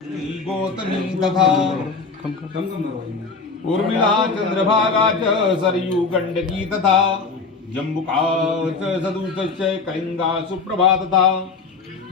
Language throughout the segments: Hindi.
गोतनी तथा उर्मिला चंद्रभागा च सरयू गंडकी तथा जम्बुका च सदूतश्च कलिंगा सुप्रभा तथा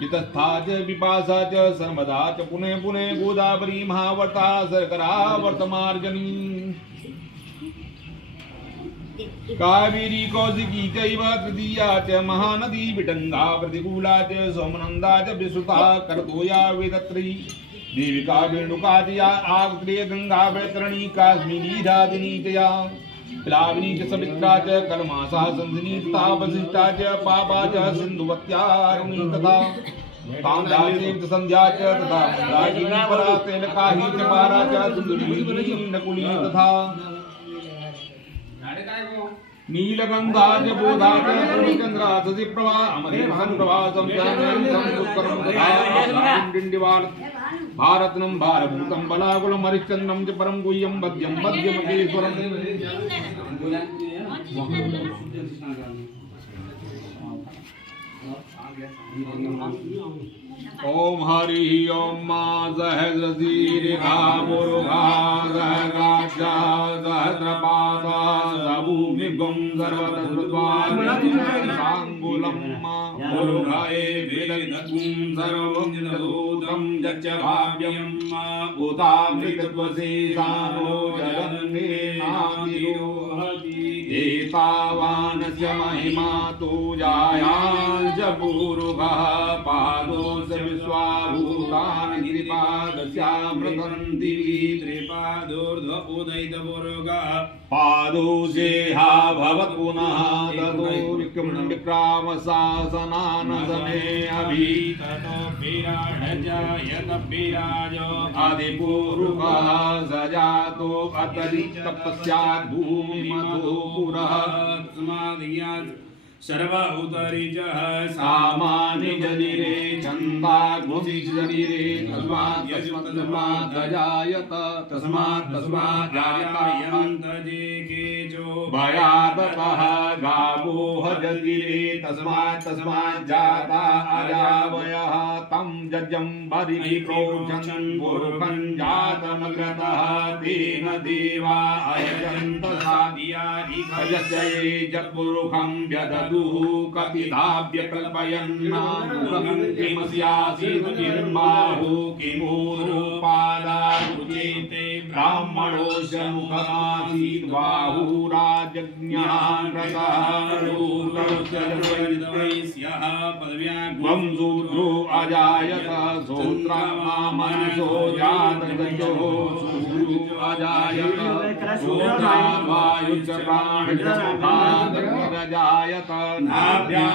वितस्था च विपाशा च सर्मदा च पुणे पुणे गोदावरी महावर्ता सरकरा वर्तमार्जनी कावेरी कौशिकी चैव तृतीया च महानदी विटंगा प्रतिकूला च सोमनंदा च विश्रुता करतोया वेदत्री देविका वेणुका जया आग्त्रेय गंगा वैतरणी काश्मीरी राजनी जया प्लाविनी च सवित्रा च कलमासा संधिनी तथा वसिष्ठा च पापा च सिन्धुवत्यारुणी तथा कांदादेव च संध्या च तथा मंदाकिनी परा तेलकाही च पारा च सुंदरी नकुली तथा नीलगंधा च बोधा च पूर्णचंद्रा सदि प्रभा अमरे महन प्रभा संध्यानयन संसुकरम तथा डिंडिवाल भारतनम भारभूतम बलाकुलम हरिश्चंद्रम च परम गुह्यम वद्यम वद्यमकेश्वरम ओम हरि ओम मा सहस्रशीर्षा मुरुघा सहस्राक्षा सहस्रपादा सबूमिगुं सर्वतद्वाङ्गुलं मुरुघाये वेदविदगुं सर्वमुञ्जनदूतं यच्च भाव्यं उतामृतत्वशेषानो जगन्ने नातिरोहति एतावानस्य महिमा तु जायाञ्च पूरुघः पादोऽस्य विश्वाभूतानि गिरिपादस्यामृतन्ति त्रिपादोर्ध्वोदयितपूरुघः पादोऽस्येहा भवत् पुनः ततो विक्रमशासनानसने अभीततो विराडजायत विराजो आदिपूरुघः स जातो अतरिक्तपश्चात् भूमिमतो पुरः तस्माद् सर्व उतरिजः सामान्य जनिरे चन्दा घोषि जनिरे तस्मात् जायत तस्मात् जायन्त जे केजो भयातपः गावोह जनिरे तस्मात् जाता अजावयः तं जजं बरिप्रोचन् पुरुषं जातमग्रतः तेन देवा अयजन्त साधियारिखयस्य ये जत्पुरुषं व्यदत् कपिधाव्य कल्पयन्नामुखं किमस्यासीत् किर्बाहु किमूरुपादारुचेते ब्राह्मणोऽस्य मुखमासीत् बाहुराजज्ञः रतः त्वं शूद्रो अजायत श्रोत्रमामनसो जातगजो शूद्रो अजायत श्रोत्रावायुश्च प्राणश्च नाभ्या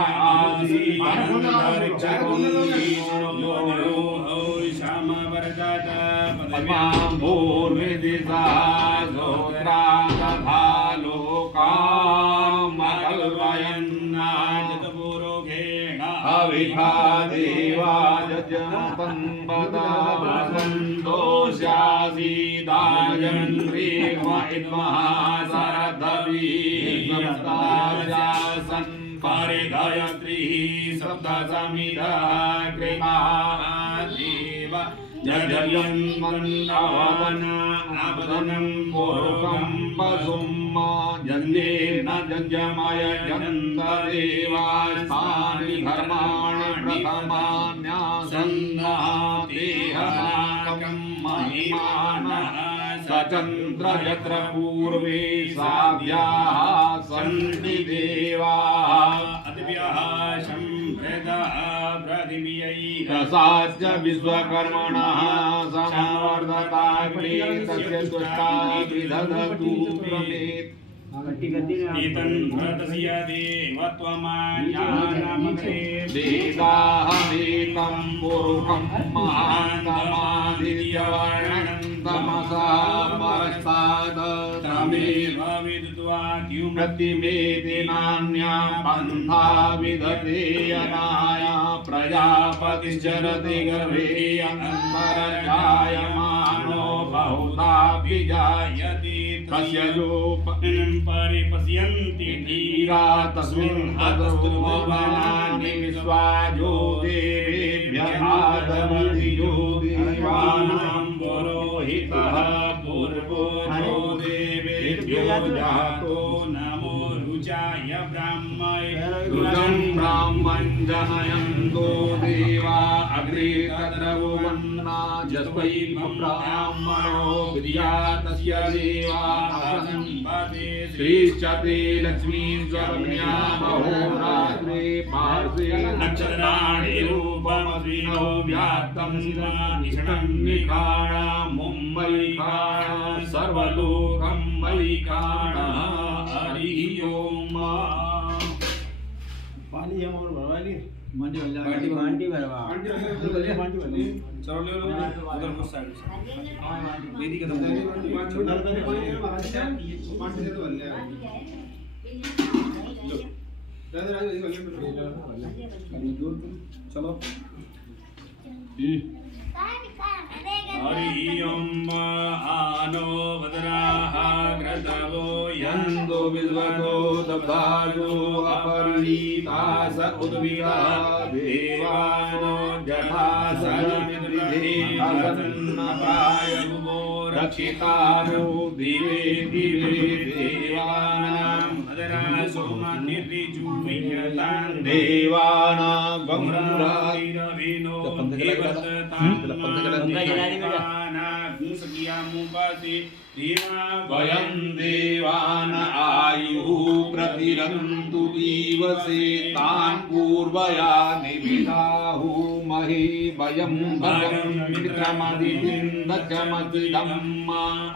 पद्माम्भोर्विदिशा श्रोत्रा तथा लोकामकल्पयन्नाजतपुरुषेण अविधा देवा जजन्तन्बदासन्दोषासीदायन्त्रीमहिद्महासरदवीसप्ताजासन् परिधयत्रीः सप्तसमिधः कृतादेव जजन्मन्नवदन अवदनं पूर्वं पशुं जन्येन जज्ञमय जन्तदेवास्तानि धर्माणि प्रथमान्यासन्नादेहनाकं महिमानः सचन्द्र यत्र पूर्वे साध्याः सन्ति देवाः अद्भ्यः सम्प्रदः प्रतिभियैः रसाच्च विश्वकर्मणः संवर्धताग्ने तस्य तुष्टाभिदधतु प्रमेत् एतन् भरतस्य देवत्वमाज्ञानमग्रे वेदाहमेतं पुरुषं महान्तमादित्यवर्णन्तमसा परस्ताद् तमेव विदित्वा द्युमतिमेति नान्या पन्था विदते अनाय प्रजापतिश्चरति गर्भे अन्तरजायमानो बहुधाभिजायति तस्य परिपश्यन्ति धीरा तस्मिन् हतस्तुभवानि विश्वाजो देवेभ्यः आदमधियो देवानां प्रीतः पूर्वो नो देवेभ्यो जातो नमो रुचाय ब्राह्मणे रुजं ब्राह्मं जनयन्तो देवा अग्रे तद्रवन्ना जस्मै ब्राह्मणो विद्या तस्य देवा श्रीश्चते लक्ष्मी स्वप्न्या महोरात्रे पार्श्वे नक्षत्राणि रूपमस्विनो व्याप्तं इष्टं निखाणा मुम्बैखाणा सर्वलोकं मैखाणा हरिः ओम पानी हम और भरवाली बांटी भरवा चलो ले लो उधर उस साइड से दीदी का छोटा पानी पानी दे दो ले चलो हरि ओम आनो भद्राः क्रतवो यन्दो विद्वतो दब्धायो अपरीतास उद्विगा देवानो जथा सजमिद्रिधे असन्नपायवो रक्षितारो दिवे दिवे देवानां भद्रासो मन्निर्जुयतान् देवानां गंगातिरविनो वयं देवान आयुः प्रतिरन्तु दिवसे तान् पूर्वया निविदाहुमहि वयं भगं मित्रमदितिन्दचमतिदम्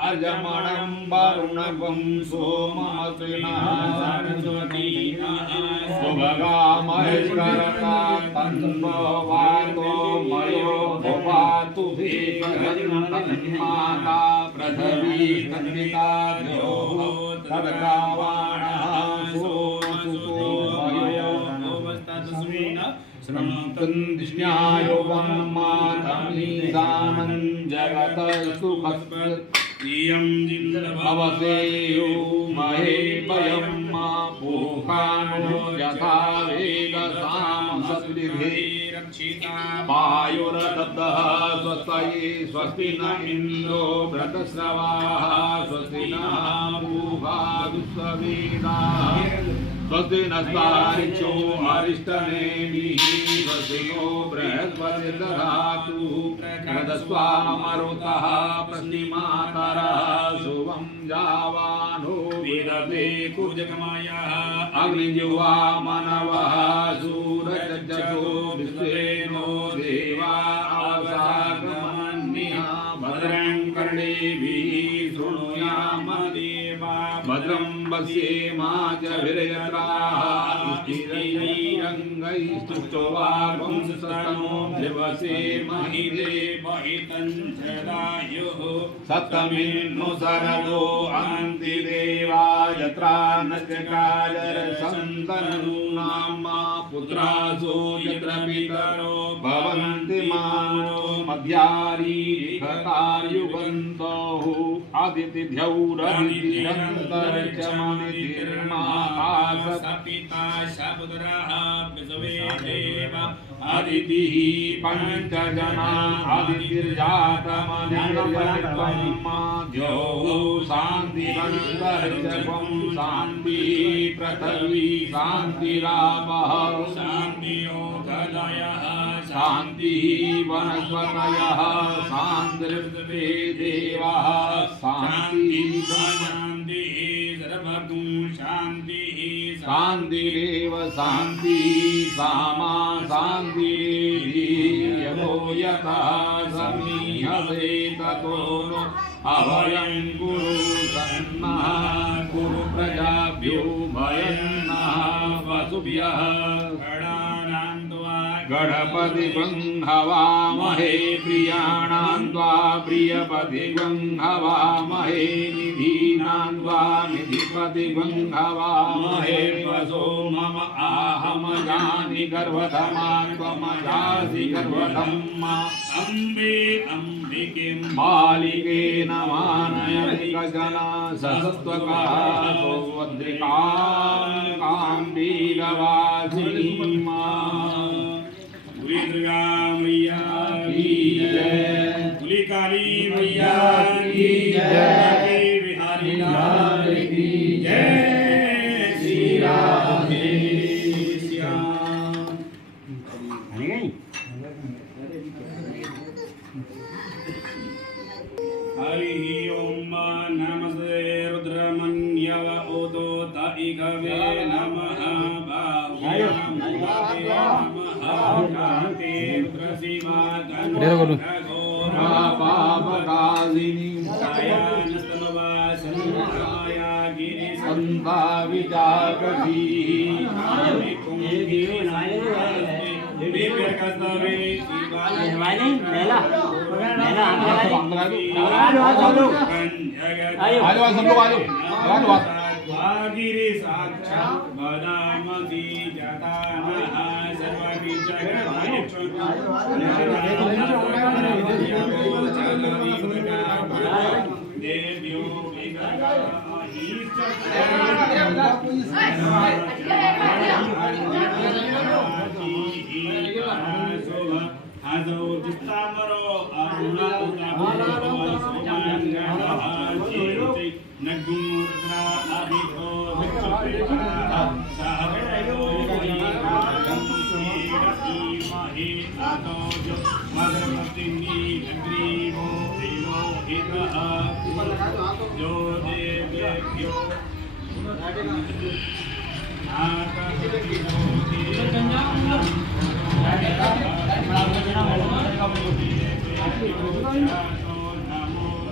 अजमणं वरुणवं सोममत्रिणः सुभगामहेश्वरता तन्ववातो मयो भवातु भेगन्माता पृथ्वी तन्विता द्योः तद्गावाणः सोमसुतो मयो श्रमतन्दिष्ण्यायो वन्मातमीसानं जगतस्तुभस्पत् भवसेयो महे वयं मा पूकानो यथा वेदसामसद्विधे वायुरदब्धः स्वस्तये स्वस्ति न इन्द्रो व्रतस्रवाः स्वस्ति नः पूषा दुःसवेदाः स्वस्ति नस्तारिक्षो अरिष्टनेमिः स्वस्ति नो बृहस्पतिर्दधातु प्रदस्वामरुतः प्रश्निमातरः शुभं जावानो विदते कुजगमयः अग्निजिह्वा मनवः सूरजजो विश्वेनो देवा अवसागमन्यः भद्रं कर्णेभिः शृणुयाम देवा भद्रं पश्येमाजभिर्यत्राः स्थिरैरङ्गैस्तुष्टवागुंसतनो दिवसे महिरे महितञ्जलायुः सप्तमीन्नु शरदो अन्ति देवा यत्रा नश्चकालरसन्तनूनां पुत्रासो यत्र पितरो भवन्ति मानो मध्यारीरिखतार्युगन्तोः आदितिध्यौरदितिरन्तर्चमनितिर्माता सपिता शपुत्रः पृथ्वी देव अदितिः पञ्चजना अदितिर्जातमनिर्यत्वं द्यौः शान्तिरन्तर्चकं शान्तिः पृथिवी शान्तिरापः शान्तियोगदयः शान्तिः वनस्पतयः शान्तिर्वे देवः शान्तिः शान्तिः सर्वगुं शान्तिः शान्तिरेव शान्तिः सामा शान्तिरेधि यतो यतः समीहसे ततो नो अभयं कुरु सन्नः कुरु प्रजाभ्यो भयं नः वसुभ्यः गणपति हवामहे प्रियाणां त्वा प्रियपति हवामहे निधीनां त्वा निधिपति हवामहे वसो मम आहमजानि गर्वधमा त्वमजासि गर्वधम्मा अम्बे अम्बिके बालिके नमानयति गजना सहस्त्वकः सौवद्रिकां काम्बीरवासिनी मा दुर्गा मैया की जय। काली मैया की जय, बिहारी लाल की जय, श्री राधे श्याम। हरि ओम नमस्ते रुद्रमन्यव उदो तैगवे नमः भाव्यां नमः काते रुद्रशिवा गणोरा पापकालिनी कायानस्तनवा संधाया गिरिसंधा विजागसी गिरि साक्षात् बदामि जतानः देव्यो Azo distamaro aruna utaburo somangana jiti nagumurra abito vichupeta saharo iti mahi adojo madhamatini agrivo ilo hitaha jo devyo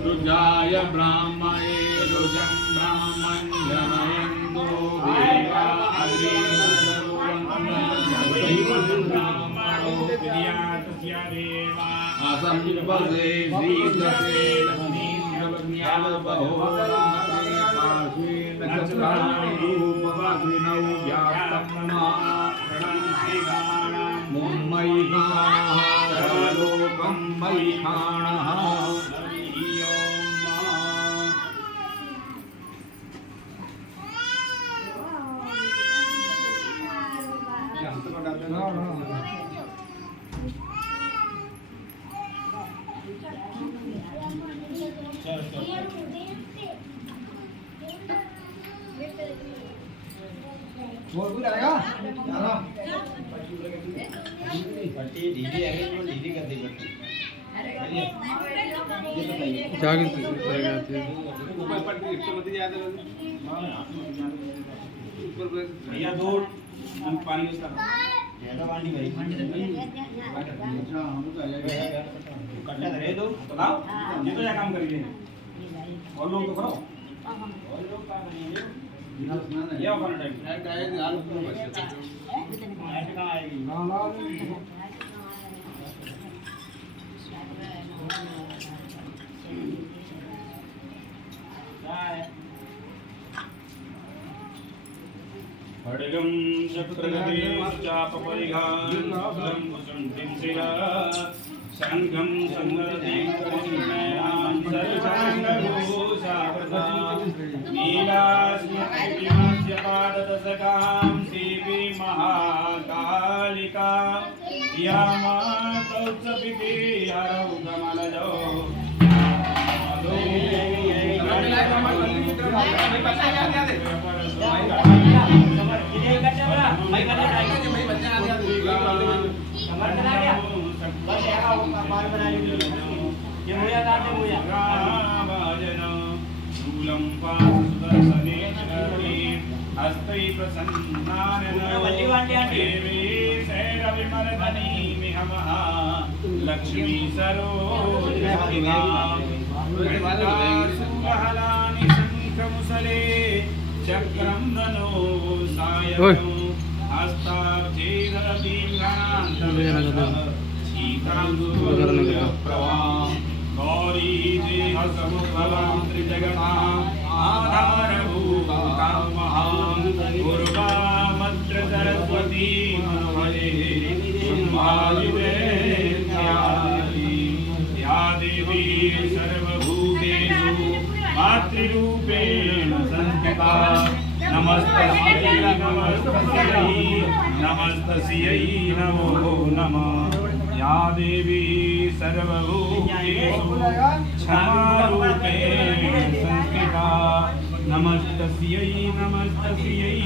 रुद्राय ब्राह्मणे रुजं ब्राह्मण्यमयन्दो देवा ब्राह्मणो प्रियातस्य देवा असंपदे श्रीदते लक्ष्मीर्भवन्यालबहो पार्श्वे नक्षत्राणि रूपवाग्निनौ व्याप्तम् मुम्मयिकाणः सर्वलोकं मयिकाणः भैया दो पानी उसका कट्टा रहे दो तो लाओ ये तो क्या काम करेंगे और लोग तो करो ये वाला खड्गं चक्रगदेव चापपरिघानं कुसुण्डिं शिरा शङ्खं सङ्गतिं करिष्मयां सर्वाङ्गभूषावृतां नीलास्मृतिमास्य पाददशकां देवी महाकालिका या मातौत्सविते आरौगमलजो लक्ष्मी सरोजनी शंखमुसले चक्रं धनो सायं गौरी देह समुद्भवां त्रिजगताम् आधारभूतां महां पूर्वामत्र सरस्वती मनोहरे या देवी सर्वभूतेषु मातृरूपेण संस्थिता नमस्तस्यै नमस्तस्यै नमो नमः। या देवी सर्वभूतेषु क्षमारूपेण संस्थिता नमस्तस्यै नमस्तस्यै